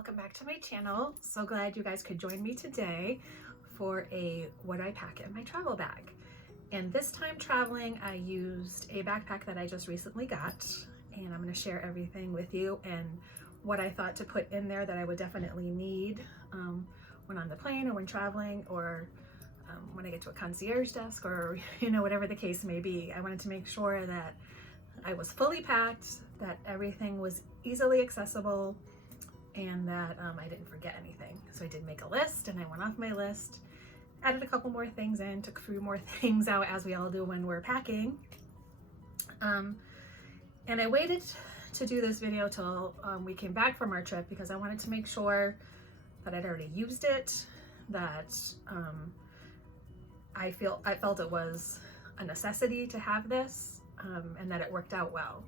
welcome back to my channel. So glad you guys could join me today for a what I pack in my travel bag. And this time traveling, I used a backpack that I just recently got, and I'm going to share everything with you and what I thought to put in there that I would definitely need when on the plane or when traveling, or when I get to a concierge desk, or whatever the case may be. I wanted to make sure that I was fully packed, that everything was easily accessible, and that I didn't forget anything. So I did make a list, and I went off my list, added a couple more things in, took a few more things out, as we all do when we're packing. And I waited to do this video till we came back from our trip, because I wanted to make sure that I'd already used it, that I felt it was a necessity to have this, and that it worked out well.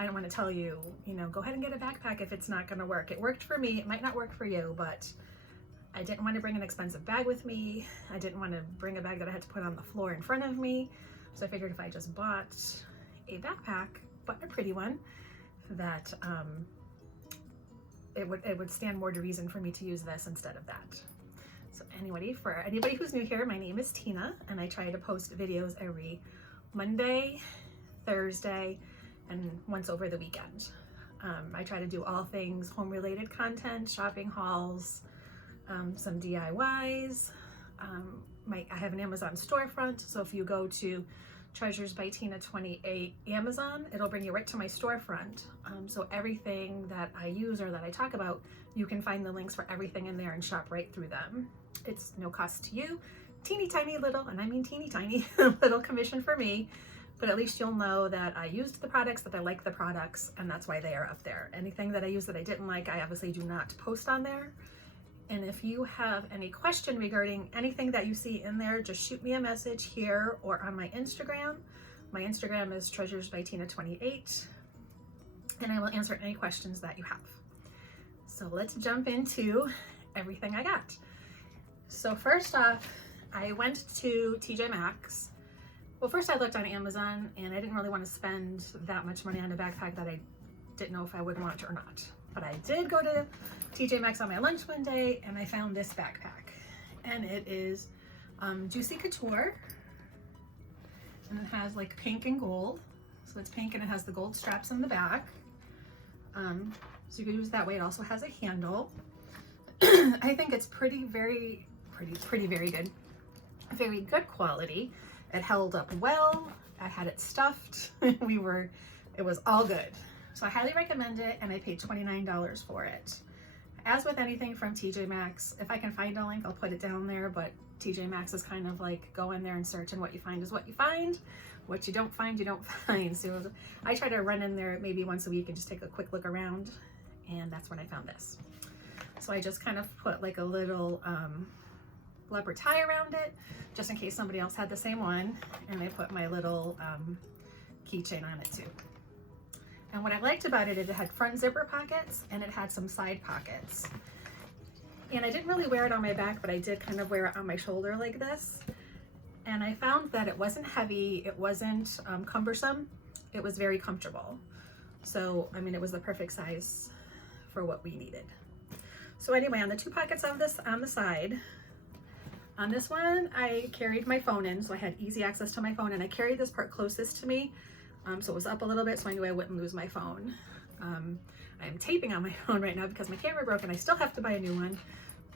I don't want to tell you, go ahead and get a backpack if it's not going to work. It worked for me. It might not work for you, but I didn't want to bring an expensive bag with me. I didn't want to bring a bag that I had to put on the floor in front of me. So I figured if I just bought a backpack, but a pretty one, that it would stand more to reason for me to use this instead of that. So anyway, for anybody who's new here, my name is Tina, and I try to post videos every Monday, Thursday, and once over the weekend. I try to do all things home-related content, shopping hauls, some DIYs. I have an Amazon storefront, so if you go to Treasures by Tina 28 Amazon, it'll bring you right to my storefront. So everything that I use or that I talk about, you can find the links for everything in there and shop right through them. It's no cost to you. Teeny tiny little, and I mean teeny tiny little commission for me, but at least you'll know that I used the products, that I like the products, and that's why they are up there. Anything that I used that I didn't like, I obviously do not post on there. And if you have any question regarding anything that you see in there, just shoot me a message here or on my Instagram. My Instagram is Treasures by Tina 28, and I will answer any questions that you have. So let's jump into everything I got. So first off, I went to TJ Maxx. Well, first I looked on Amazon, and I didn't really want to spend that much money on a backpack that I didn't know if I would want or not. But I did go to TJ Maxx on my lunch one day, and I found this backpack. And it is Juicy Couture. And it has like pink and gold. So it's pink and it has the gold straps in the back. So you can use it that way. It also has a handle. I think it's very good. Very good quality. It held up well. I had it stuffed. It was all good. So I highly recommend it, and I paid $29 for it. As with anything from TJ Maxx, if I can find a link, I'll put it down there, but TJ Maxx is kind of like go in there and search, and what you find is what you find. What you don't find, you don't find. So I try to run in there maybe once a week and just take a quick look around, and that's when I found this. So I just kind of put like a little leopard tie around it, just in case somebody else had the same one, and I put my little keychain on it too. And what I liked about it is it had front zipper pockets, and it had some side pockets. And I didn't really wear it on my back, but I did kind of wear it on my shoulder like this. And I found that it wasn't heavy, it wasn't cumbersome, it was very comfortable. So, I mean, it was the perfect size for what we needed. So anyway, on the two pockets of this on the side, on this one, I carried my phone in, so I had easy access to my phone, and I carried this part closest to me. So it was up a little bit so I knew I wouldn't lose my phone. I am taping on my phone right now because my camera broke, and I still have to buy a new one.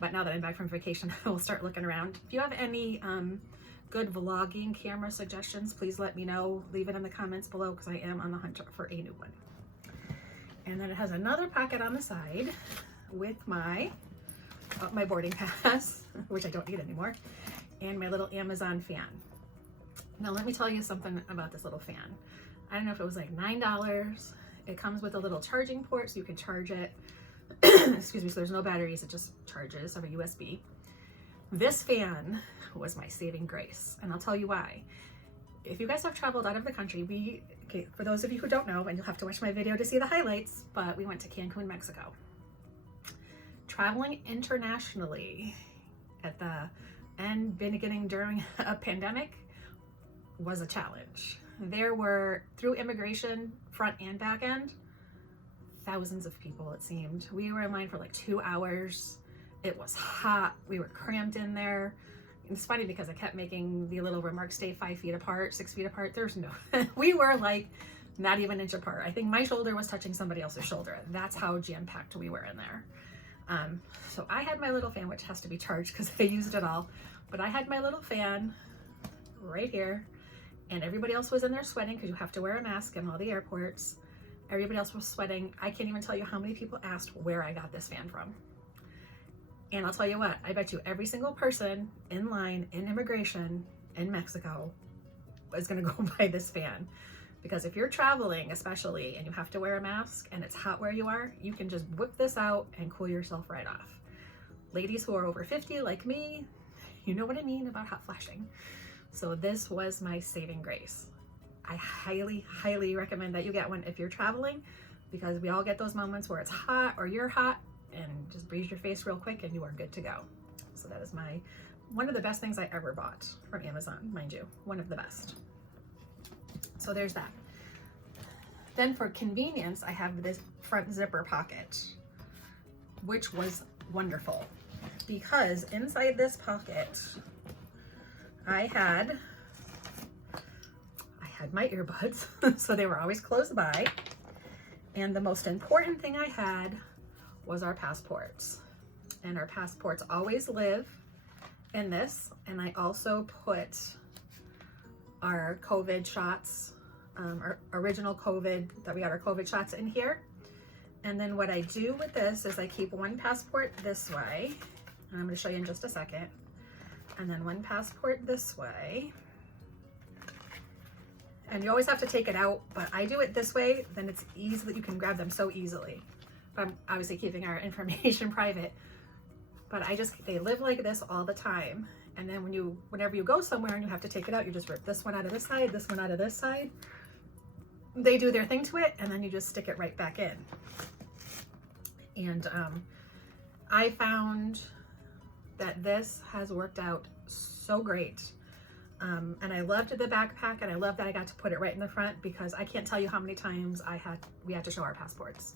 But now that I'm back from vacation, I will start looking around. If you have any good vlogging camera suggestions, please let me know. Leave it in the comments below, because I am on the hunt for a new one. And then it has another pocket on the side with my boarding pass, which I don't need anymore, and my little Amazon fan. Now let me tell you something about this little fan. I don't know if it was like $9. It comes with a little charging port, so you can charge it. Excuse me, so there's no batteries, it just charges over USB. This fan was my saving grace, and I'll tell you why. If you guys have traveled out of the country, for those of you who don't know, and you'll have to watch my video to see the highlights, but we went to Cancun, Mexico. Traveling internationally at the end, beginning during a pandemic, was a challenge. There were, through immigration, front and back end, thousands of people, it seemed. We were in line for like 2 hours. It was hot. We were cramped in there. It's funny because I kept making the little remark, stay 5 feet apart, 6 feet apart. There's no, we were like not even an inch apart. I think my shoulder was touching somebody else's shoulder. That's how jam-packed we were in there. So I had my little fan, which has to be charged because I used it all, but I had my little fan right here, and everybody else was in there sweating because you have to wear a mask in all the airports. Everybody else was sweating. I can't even tell you how many people asked where I got this fan from. And I'll tell you what, I bet you every single person in line in immigration in Mexico is gonna go buy this fan. Because if you're traveling, especially, and you have to wear a mask and it's hot where you are, you can just whip this out and cool yourself right off. Ladies who are over 50 like me, you know what I mean about hot flashing. So this was my saving grace. I highly, highly recommend that you get one if you're traveling, because we all get those moments where it's hot or you're hot, and just breeze your face real quick and you are good to go. So that is one of the best things I ever bought from Amazon, mind you, one of the best. So there's that. Then for convenience, I have this front zipper pocket, which was wonderful because inside this pocket, I had my earbuds, so they were always close by. And the most important thing I had was our passports. And our passports always live in this. And I also put our COVID shots, our original COVID, that we got our COVID shots in here. And then what I do with this is I keep one passport this way, and I'm going to show you in just a second, and then one passport this way. And you always have to take it out, but I do it this way, then it's easy that you can grab them so easily. But I'm obviously keeping our information private, but they live like this all the time. And then whenever you go somewhere and you have to take it out, you just rip this one out of this side, this one out of this side. They do their thing to it, and then you just stick it right back in. And I found that this has worked out so great. And I loved the backpack, and I love that I got to put it right in the front, because I can't tell you how many times we had to show our passports.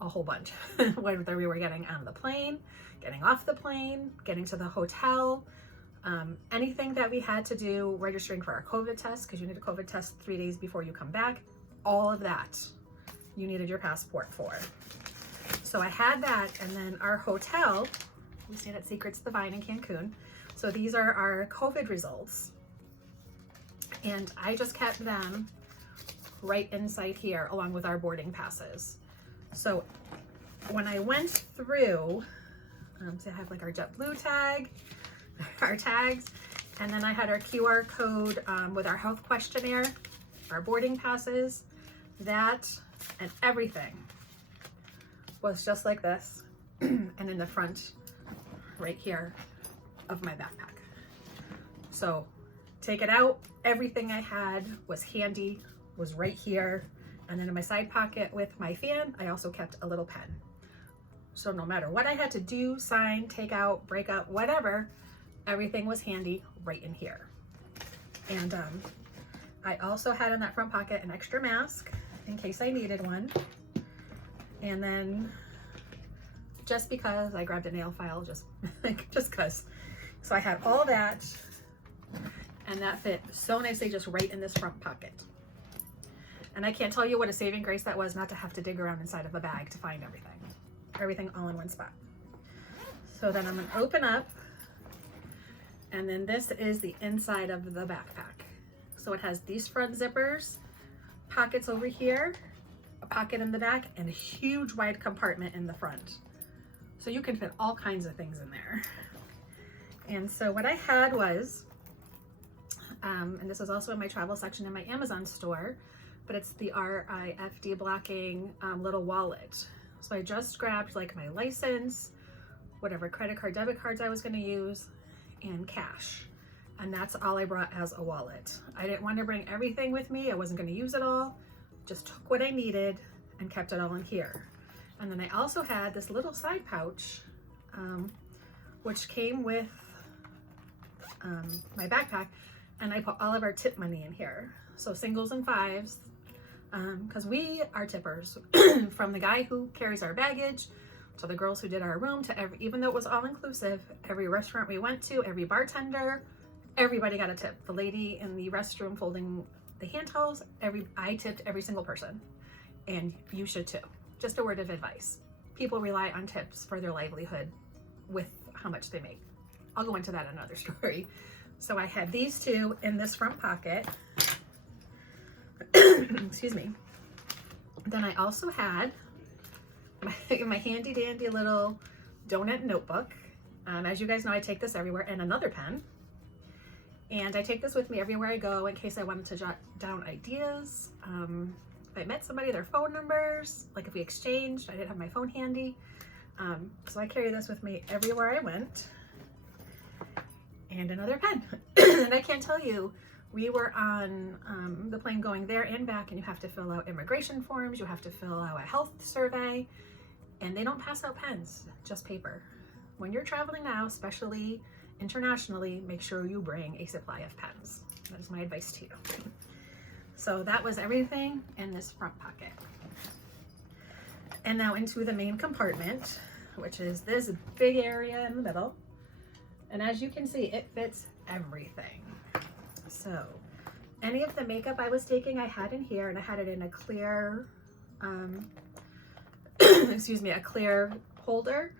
A whole bunch. Whether we were getting on the plane, getting off the plane, getting to the hotel, anything that we had to do, registering for our COVID test, because you need a COVID test 3 days before you come back, all of that you needed your passport for. So I had that, and then our hotel, we stayed at Secrets Divine in Cancun. So these are our COVID results. And I just kept them right inside here along with our boarding passes. So when I went through, so I have like our JetBlue tag, our tags, and then I had our QR code with our health questionnaire, our boarding passes, that and everything was just like this. And in the front right here of my backpack. So take it out, everything I had was handy, was right here. And then in my side pocket with my fan, I also kept a little pen. So no matter what I had to do, sign, take out, break up, whatever, everything was handy right in here. And I also had in that front pocket an extra mask in case I needed one. And then just because I grabbed a nail file, just because. So I had all that, and that fit so nicely just right in this front pocket. And I can't tell you what a saving grace that was, not to have to dig around inside of a bag to find everything. Everything all in one spot. So then I'm gonna open up, and then this is the inside of the backpack. So it has these front zippers, pockets over here, a pocket in the back, and a huge wide compartment in the front. So you can fit all kinds of things in there. And so what I had was, and this is also in my travel section in my Amazon store, but it's the RIFD blocking little wallet. So I just grabbed like my license, whatever credit card, debit cards I was gonna use, and cash. And that's all I brought as a wallet. I didn't want to bring everything with me. I wasn't gonna use it all. Just took what I needed and kept it all in here. And then I also had this little side pouch, which came with my backpack, and I put all of our tip money in here. So singles and fives, because we are tippers from the guy who carries our baggage to the girls who did our room to even though it was all inclusive, every restaurant we went to, every bartender, everybody got a tip. The lady in the restroom folding the hand towels, I tipped every single person, and you should too. Just a word of advice. People rely on tips for their livelihood with how much they make. I'll go into that in another story. So I had these two in this front pocket. Excuse me. Then I also had my handy dandy little donut notebook. As you guys know, I take this everywhere, and another pen. And I take this with me everywhere I go in case I wanted to jot down ideas. If I met somebody, their phone numbers, like if we exchanged, I didn't have my phone handy. So I carry this with me everywhere I went. And another pen. And I can't tell you, we were on the plane going there and back, and you have to fill out immigration forms, you have to fill out a health survey, and they don't pass out pens, just paper. When you're traveling now, especially internationally, make sure you bring a supply of pens. That is my advice to you. So that was everything in this front pocket. And now into the main compartment, which is this big area in the middle. And as you can see, it fits everything. So any of the makeup I was taking, I had in here, and I had it in a clear, excuse me, a clear holder,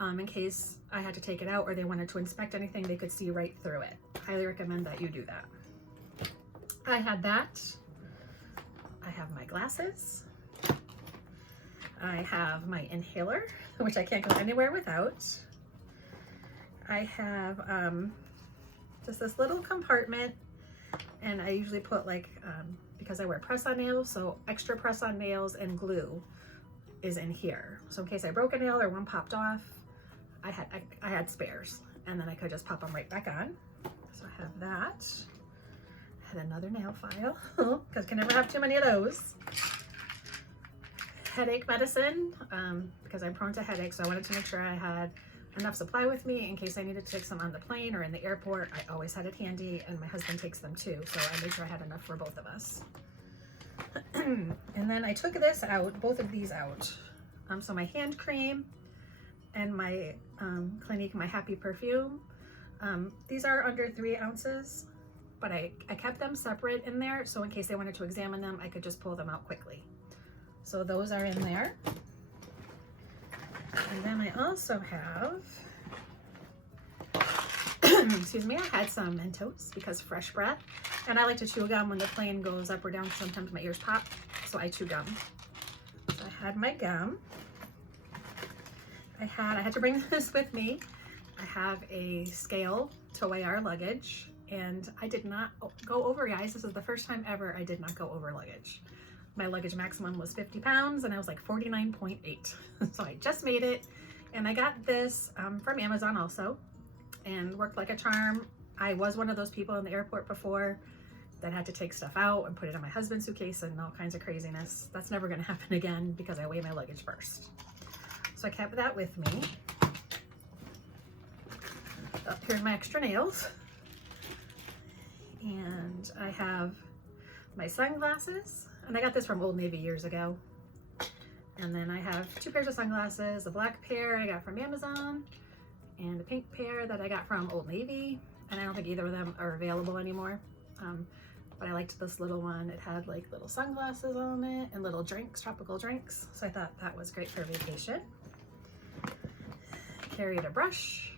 in case I had to take it out or they wanted to inspect anything, they could see right through it. Highly recommend that you do that. I had that. I have my glasses. I have my inhaler, which I can't go anywhere without. I have just this little compartment, and I usually put like, because I wear press-on nails, so extra press-on nails and glue is in here. So in case I broke a nail or one popped off, I had spares, and then I could just pop them right back on. So I have that. I had another nail file, because can never have too many of those. Headache medicine, because I'm prone to headaches, so I wanted to make sure I had enough supply with me in case I needed to take some on the plane or in the airport. I always had it handy, and my husband takes them too, so I made sure I had enough for both of us. And then I took this out, both of these out. So my hand cream and my Clinique, my Happy perfume. These are under 3 ounces, but I kept them separate in there, so in case they wanted to examine them, I could just pull them out quickly. So those are in there. And then I also have, excuse me, I had some Mentos because fresh breath. And I like to chew gum when the plane goes up or down. Sometimes my ears pop, so I chew gum. So I had my gum. I had to bring this with me. I have a scale to weigh our luggage, and I did not go over, guys. This is the first time ever I did not go over luggage. My luggage maximum was 50 pounds, and I was like 49.8. So I just made it, and I got this from Amazon also, and worked like a charm. I was one of those people in the airport before that had to take stuff out and put it in my husband's suitcase and all kinds of craziness. That's never gonna happen again because I weigh my luggage first. So I kept that with me. Oh, here's my extra nails. And I have my sunglasses, and I got this from Old Navy years ago. And then I have 2 pairs of sunglasses, a black pair I got from Amazon, and a pink pair that I got from Old Navy. And I don't think either of them are available anymore. But I liked this little one. It had like little sunglasses on it and little drinks, tropical drinks. So I thought that was great for vacation. Carried a brush.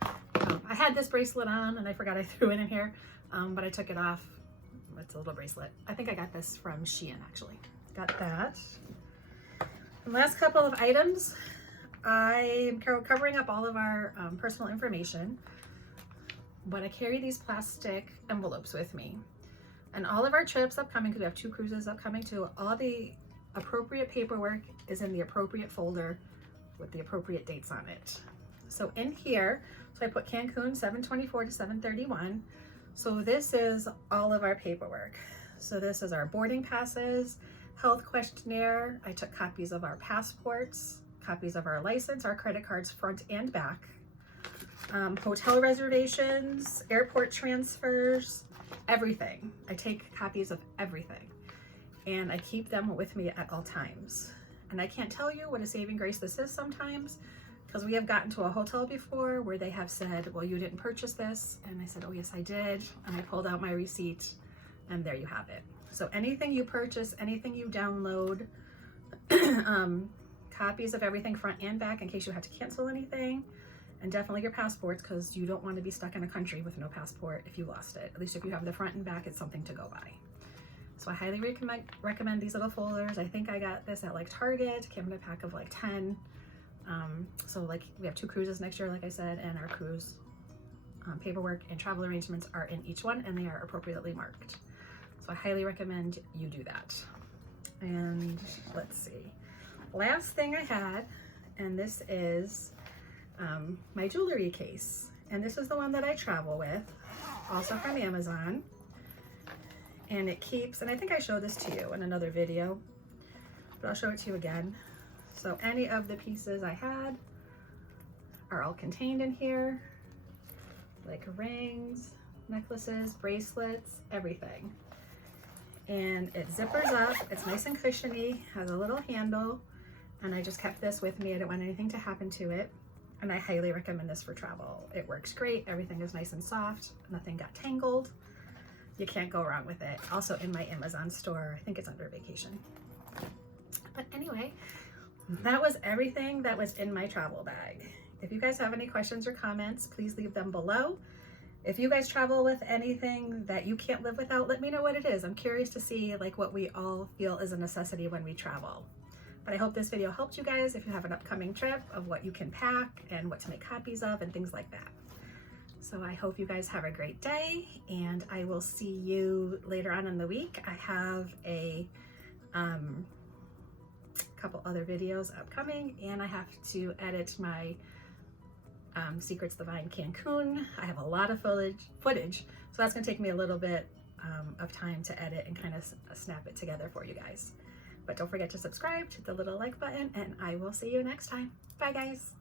I had this bracelet on, and I forgot I threw it in here, but I took it off. It's a little bracelet. I think I got this from Shein, actually. Got that. The last couple of items, I'm covering up all of our personal information, but I carry these plastic envelopes with me. And all of our trips upcoming, because we have 2 cruises upcoming too, all the appropriate paperwork is in the appropriate folder with the appropriate dates on it. So in here, so I put Cancun 7/24 to 7/31. So this is all of our paperwork. So this is our boarding passes, health questionnaire. I took copies of our passports, copies of our license, our credit cards front and back, hotel reservations, airport transfers, everything. I take copies of everything. and I keep them with me at all times. And I can't tell you what a saving grace this is sometimes, because we have gotten to a hotel before where they have said, well, you didn't purchase this. And I said, oh yes, I did. And I pulled out my receipt and there you have it. So anything you purchase, anything you download, copies of everything front and back in case you have to cancel anything, and definitely your passports, because you don't want to be stuck in a country with no passport if you lost it. At least if you have the front and back, it's something to go by. So I highly recommend these little folders. I think I got this at like Target. Came in a pack of like 10. So like we have 2 cruises next year, like I said, and our cruise paperwork and travel arrangements are in each one, and they are appropriately marked. So I highly recommend you do that. And let's see, last thing I had, and this is my jewelry case. And this is the one that I travel with, also from Amazon. And it keeps, and I think I showed this to you in another video, but I'll show it to you again. So any of the pieces I had are all contained in here, like rings, necklaces, bracelets, everything. And it zippers up, it's nice and cushiony, has a little handle, and I just kept this with me. I didn't want anything to happen to it. And I highly recommend this for travel. It works great, everything is nice and soft, nothing got tangled. You can't go wrong with it. Also in my Amazon store, I think it's under vacation. But anyway, that was everything that was in my travel bag. If you guys have any questions or comments, please leave them below. If you guys travel with anything that you can't live without, let me know what it is. I'm curious to see like what we all feel is a necessity when we travel. But I hope this video helped you guys if you have an upcoming trip, of what you can pack and what to make copies of and things like that. So I hope you guys have a great day, and I will see you later on in the week. I have a couple other videos upcoming, and I have to edit my Secrets the Vine Cancun. I have a lot of footage, so that's gonna take me a little bit of time to edit and kind of snap it together for you guys. But don't forget to subscribe, hit the little like button, and I will see you next time. Bye guys.